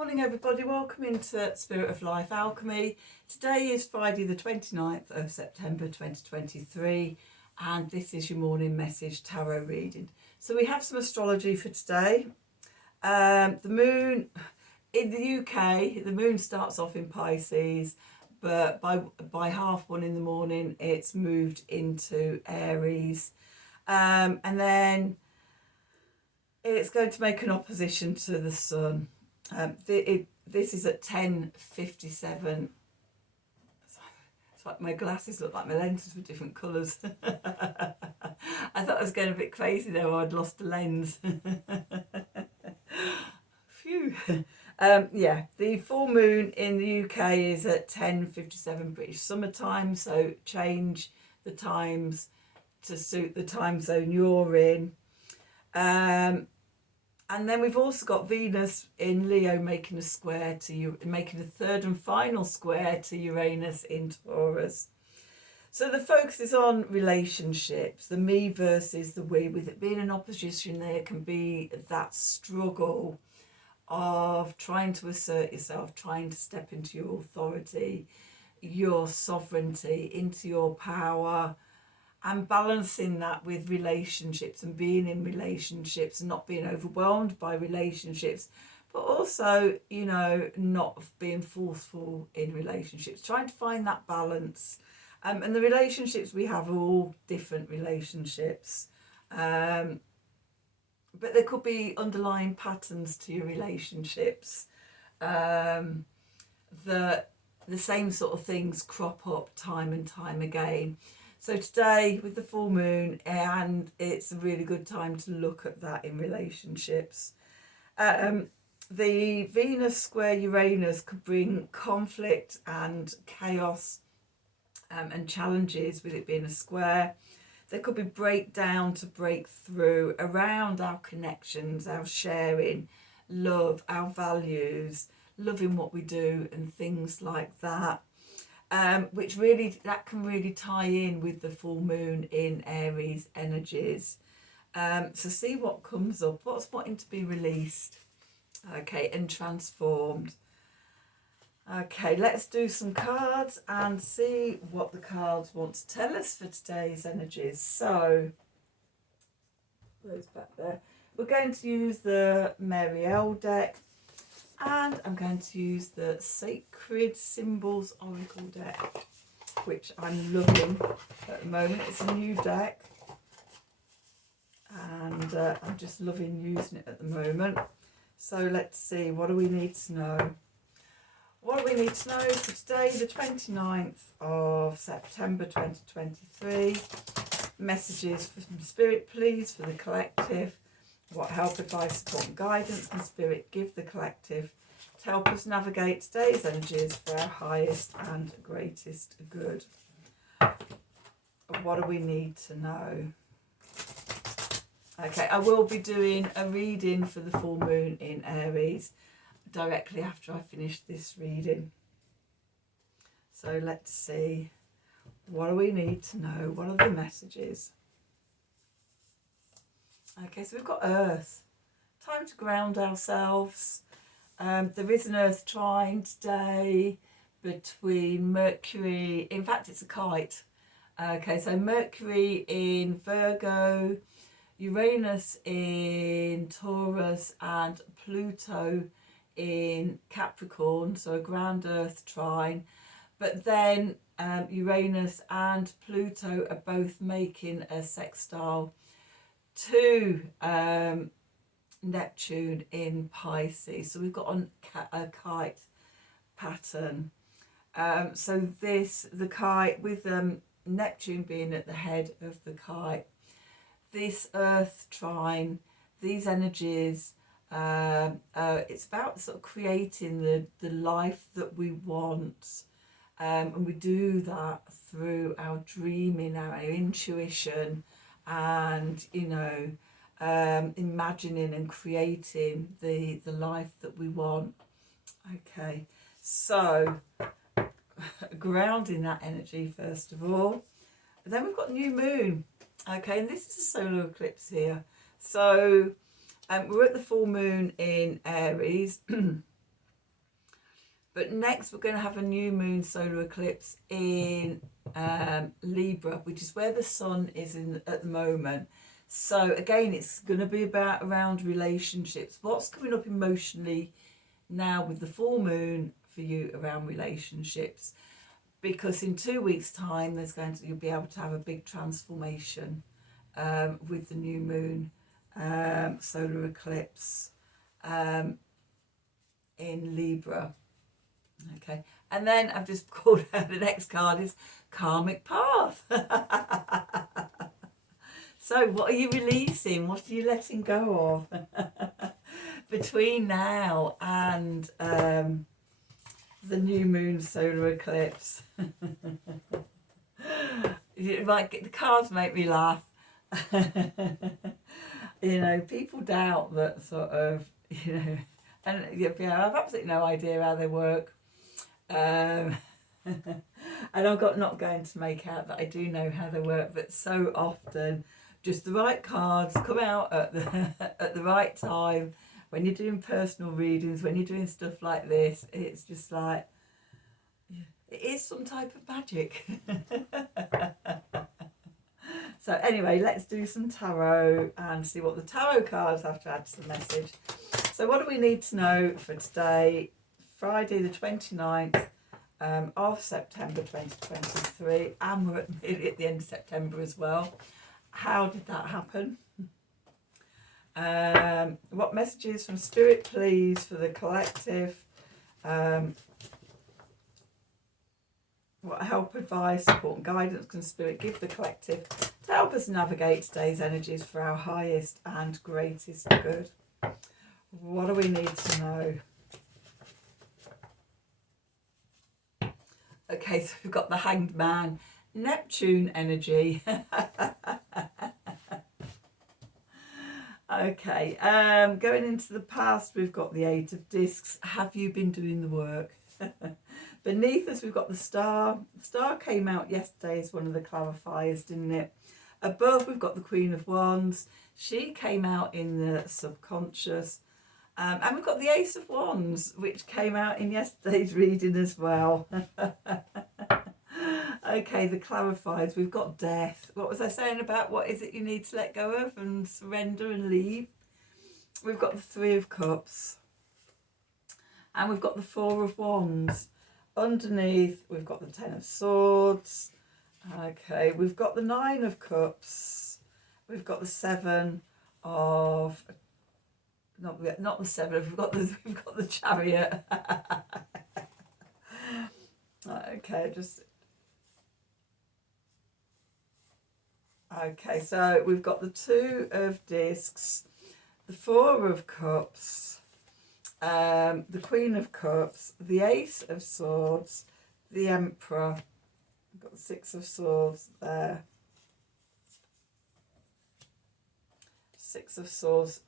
Morning everybody, welcome into Spirit of Life Alchemy. Today is Friday the 29th of September 2023 and this is your morning message tarot reading. So we have some astrology for today. The moon in the UK, the moon starts off in Pisces, but by 1:30 in the morning it's moved into Aries, and then it's going to make an opposition to the sun. This is at 10:57. It's like my glasses look like my lenses were different colours. I thought I was going a bit crazy there, I'd lost the lens. Phew. Yeah, the full moon in the UK is at 10:57 British summertime, so change the times to suit the time zone you're in. And then we've also got Venus in Leo making a square to making a third and final square to Uranus in Taurus. So the focus is on relationships, the me versus the we. With it being an opposition, there can be that struggle of trying to assert yourself, trying to step into your authority, your sovereignty, into your power, and balancing that with relationships and being in relationships and not being overwhelmed by relationships, but also, you know, not being forceful in relationships, trying to find that balance. And the relationships we have are all different relationships, but there could be underlying patterns to your relationships, that the same sort of things crop up time and time again. So today with the full moon, and it's a really good time to look at that in relationships. The Venus square Uranus could bring conflict and chaos, and challenges with it being a square. There could be breakdown to break through around our connections, our sharing, love, our values, loving what we do and things like that. Which really, that can really tie in with the full moon in Aries energies. So see what comes up, what's wanting to be released, okay, and transformed. Okay, let's do some cards and see what the cards want to tell us for today's energies. So, those back there. We're going to use the Marielle deck. And I'm going to use the Sacred Symbols Oracle deck, which I'm loving at the moment. It's a new deck, and I'm just loving using it at the moment. So let's see, what do we need to know? What do we need to know for today, the 29th of September 2023? Messages from Spirit, please, for the collective. What help, advice, support and guidance can Spirit give the collective to help us navigate today's energies for our highest and greatest good? What do we need to know? Okay, I will be doing a reading for the full moon in Aries directly after I finish this reading. So let's see, what do we need to know? What are the messages? Okay, so we've got Earth. Time to ground ourselves. There is an Earth trine today between Mercury, in fact it's a kite. Okay, so Mercury in Virgo, Uranus in Taurus and Pluto in Capricorn, so a ground Earth trine. But then Uranus and Pluto are both making a sextile to Neptune in Pisces. So we've got a kite pattern. So the kite with Neptune being at the head of the kite, this Earth trine, these energies, it's about sort of creating the life that we want. And we do that through our dreaming, our intuition, and, you know, imagining and creating the life that we want. Okay, so grounding that energy first of all. And then we've got new moon. Okay, and this is a solar eclipse here. So we're at the full moon in Aries. But next we're going to have a new moon solar eclipse in Libra, which is where the sun is in at the moment. So again, it's going to be around relationships. What's coming up emotionally now with the full moon for you around relationships? Because in 2 weeks' time, you'll be able to have a big transformation with the new moon solar eclipse in Libra. Okay, and then I've just called out the next card is Karmic Path. So what are you releasing? What are you letting go of between now and the new moon solar eclipse? The cards make me laugh. People doubt that sort of, and yeah, I've absolutely no idea how they work. And I'm not going to make out that I do know how they work, but so often just the right cards come out at the right time when you're doing personal readings, when you're doing stuff like this. It's just like, it is some type of magic. So anyway, let's do some tarot and see what the tarot cards have to add to the message. So what do we need to know for today, Friday the 29th of September 2023, and we're nearly at the end of September as well. How did that happen? What messages from Spirit, please, for the collective? What help, advice, support and guidance can Spirit give the collective to help us navigate today's energies for our highest and greatest good? What do we need to know? Okay, so we've got the Hanged Man, Neptune energy. Okay, going into the past, we've got the Eight of Discs. Have you been doing the work? Beneath us, we've got the Star. The Star came out yesterday as one of the clarifiers, didn't it? Above, we've got the Queen of Wands. She came out in the subconscious. And we've got the Ace of Wands, which came out in yesterday's reading as well. Okay, the clarifiers. We've got Death. What was I saying about what is it you need to let go of and surrender and leave? We've got the Three of Cups. And we've got the Four of Wands. Underneath, we've got the Ten of Swords. Okay, we've got the Nine of Cups. We've got the Seven of... Not the Seven, we've got the Chariot. Okay, Okay, so we've got the Two of Discs, the Four of Cups, the Queen of Cups, the Ace of Swords, the Emperor. We've got the Six of Swords there. Six of Swords.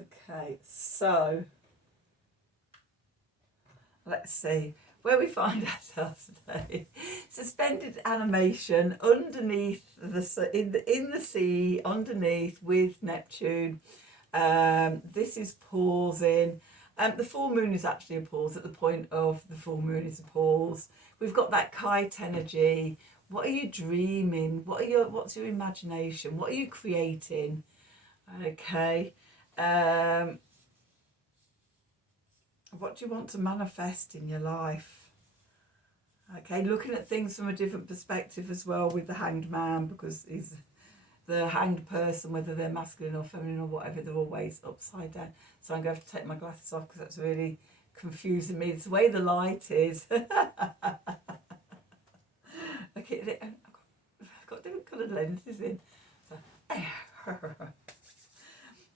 Okay, so let's see where we find ourselves today. Suspended animation underneath in the sea underneath with Neptune. This is pausing. The full moon is actually a pause. At the point of the full moon is a pause. We've got that kite energy. What are you dreaming? What's your imagination? What are you creating? Okay. What do you want to manifest in your life? Okay, looking at things from a different perspective as well with the Hanged Man, because he's the hanged person, whether they're masculine or feminine or whatever, they're always upside down. So I'm going to have to take my glasses off because that's really confusing me. It's the way the light is. Okay, I've got different coloured lenses in. So,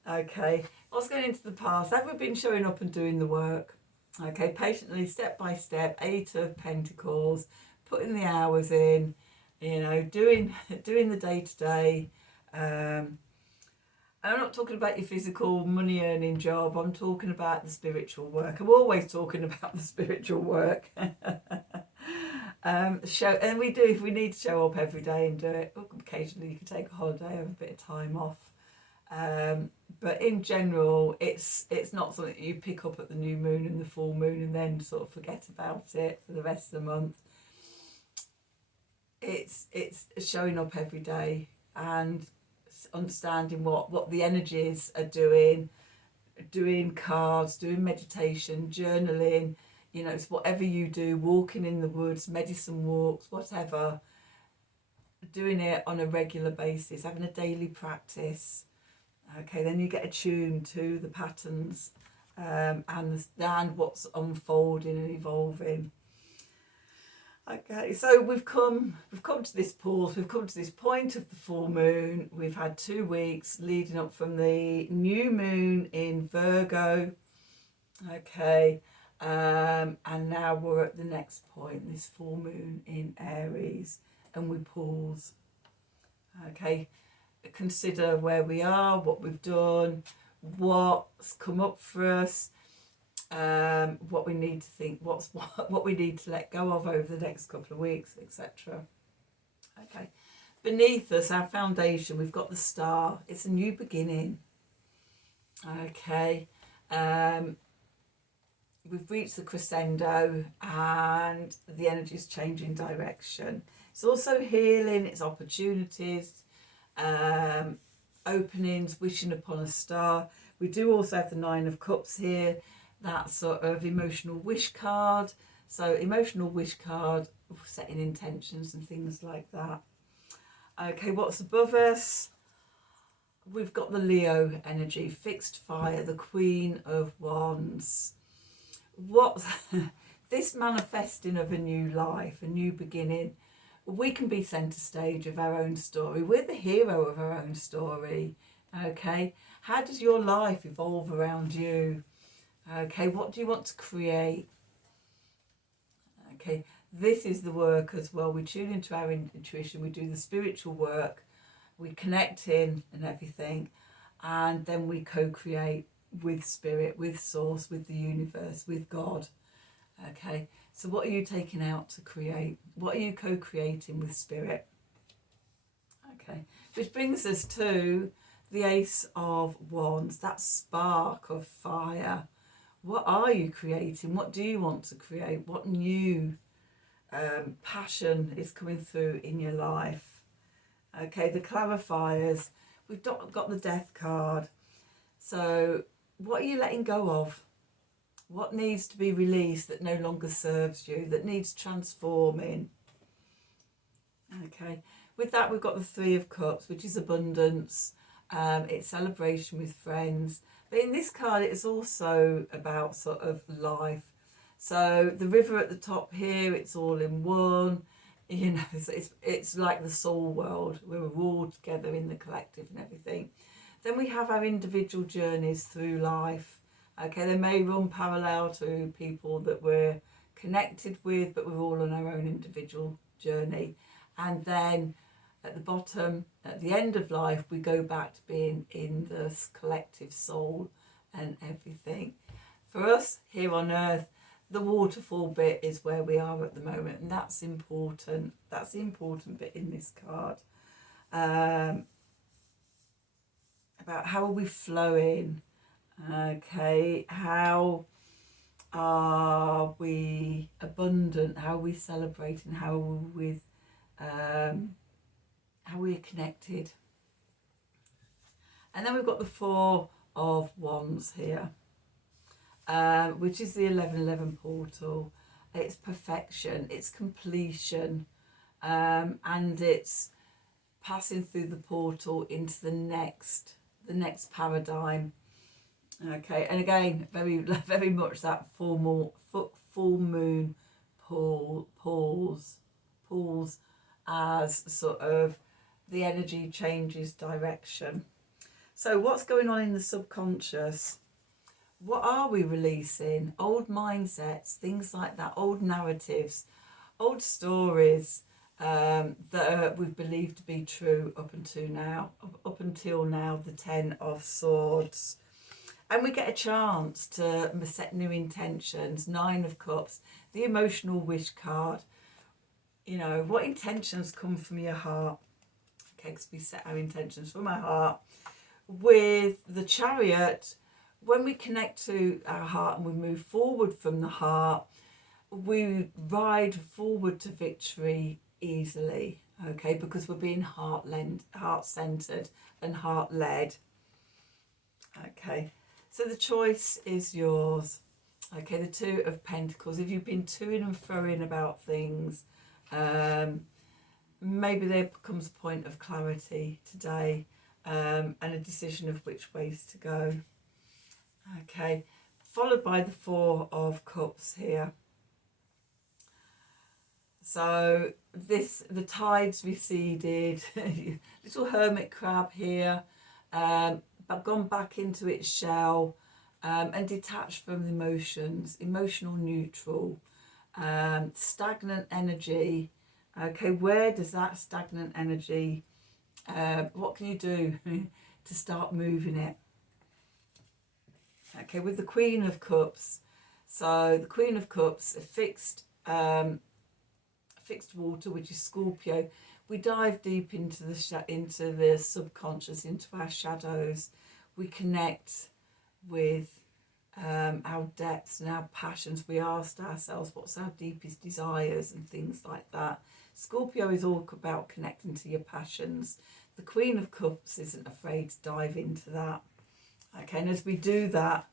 okay, what's going into the past? Have we been showing up and doing the work? Okay, patiently, step by step. Eight of Pentacles, putting the hours in, doing the day-to-day. And I'm not talking about your physical money earning job. I'm talking about the spiritual work. I'm always talking about the spiritual work. And we do, if we need to show up every day and do it. Occasionally you can take a holiday, have a bit of time off. But in general, it's not something that you pick up at the new moon and the full moon and then sort of forget about it for the rest of the month. It's showing up every day and understanding what the energies are doing cards, doing meditation, journaling, you know, it's whatever you do, walking in the woods, medicine walks, whatever, doing it on a regular basis, having a daily practice. Okay, then you get attuned to the patterns and what's unfolding and evolving. Okay, so we've come to this pause, we've come to this point of the full moon. We've had 2 weeks leading up from the new moon in Virgo. Okay, and now we're at the next point, this full moon in Aries, and we pause. Okay, consider where we are, what we've done, what's come up for us, what we need to think, what we need to let go of over the next couple of weeks, etc. Okay, beneath us, our foundation, we've got the star. It's a new beginning. Okay, we've reached the crescendo and the energy is changing direction. It's also healing, it's opportunities, openings, wishing upon a star. We do also have the 9 of Cups here, that sort of emotional wish card. So emotional wish card, setting intentions and things like that. Okay, what's above us? We've got the Leo energy, fixed fire, the Queen of Wands. What this manifesting of a new life, a new beginning. We can be centre stage of our own story. We're the hero of our own story. Okay, how does your life evolve around you? Okay, what do you want to create? Okay, this is the work as well. We tune into our intuition, we do the spiritual work, we connect in and everything, and then we co-create with spirit, with source, with the universe, with God. Okay, so what are you taking out to create? What are you co-creating with spirit? Okay, which brings us to the Ace of Wands, that spark of fire. What are you creating? What do you want to create? What new passion is coming through in your life? Okay, the clarifiers. We've got the Death card. So what are you letting go of? What needs to be released that no longer serves you, that needs transforming? Okay, with that we've got the 3 of Cups, which is abundance. It's celebration with friends. But in this card, it's also about sort of life. So the river at the top here, it's all in one. You know, it's like the soul world. We're all together in the collective and everything. Then we have our individual journeys through life. Okay, they may run parallel to people that we're connected with, but we're all on our own individual journey. And then at the bottom, at the end of life, we go back to being in this collective soul and everything. For us here on earth, the waterfall bit is where we are at the moment, and that's important. That's the important bit in this card. About how are we flowing? Okay, how are we abundant? How are we celebrating? How are we with how we're connected? And then we've got the 4 of Wands here, which is the 1111 portal. It's perfection, it's completion, and it's passing through the portal into the next paradigm. Okay, and again, very much that full moon pulls as sort of the energy changes direction. So what's going on in the subconscious? What are we releasing? Old mindsets, things like that, old narratives, old stories that we've believed to be true up until now, the 10 of Swords. And we get a chance to set new intentions, 9 of Cups, the emotional wish card. You know, what intentions come from your heart? Okay, because we set our intentions from our heart. with the Chariot, when we connect to our heart and we move forward from the heart, we ride forward to victory easily, okay, because we're being heart-centered and heart-led. Okay, so the choice is yours. Okay, the Two of Pentacles. If you've been toing and froing about things, maybe there comes a point of clarity today, and a decision of which ways to go. Okay, followed by the Four of Cups here. So the tides receded, little hermit crab here, but gone back into its shell, and detached from the emotions, emotional neutral, stagnant energy. Okay, where does that stagnant energy, what can you do to start moving it? Okay, with the Queen of Cups. So the Queen of Cups, a fixed water, which is Scorpio. We dive deep into the subconscious, into our shadows. We connect with our depths and our passions. We ask ourselves what's our deepest desires and things like that. Scorpio is all about connecting to your passions. The Queen of Cups isn't afraid to dive into that. Okay, and as we do that,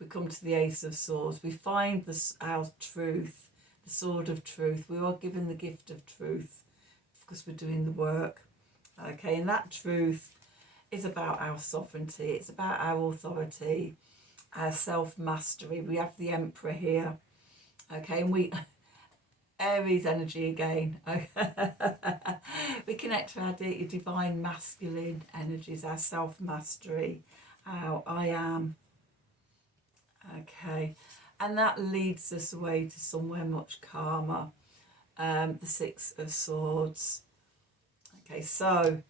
we come to the Ace of Swords. We find our truth, the sword of truth. We are given the gift of truth because we're doing the work. Okay, and that truth is about our sovereignty. It's about our authority, our self-mastery. We have the Emperor here. Okay, and we... Aries energy again. We connect to our divine masculine energies, our self-mastery, our I am. Okay, and that leads us away to somewhere much calmer. The Six of Swords. Okay, so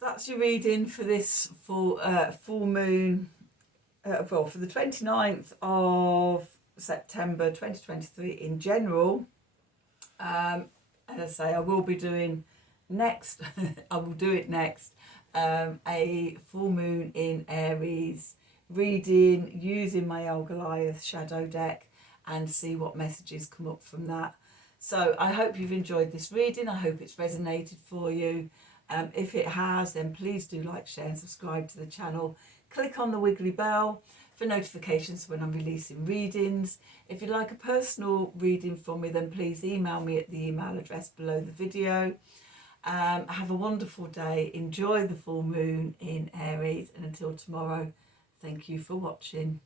that's your reading for this full moon, well, for the 29th of September 2023 in general. As I say, I will be doing next, I will do it next, a full moon in Aries reading using my El Goliath shadow deck and see what messages come up from that. So I hope you've enjoyed this reading. I hope it's resonated for you. If it has, then please do like, share and subscribe to the channel. Click on the wiggly bell for notifications when I'm releasing readings. If you'd like a personal reading from me, then please email me at the email address below the video. Have a wonderful day. Enjoy the full moon in Aries, and until tomorrow, thank you for watching.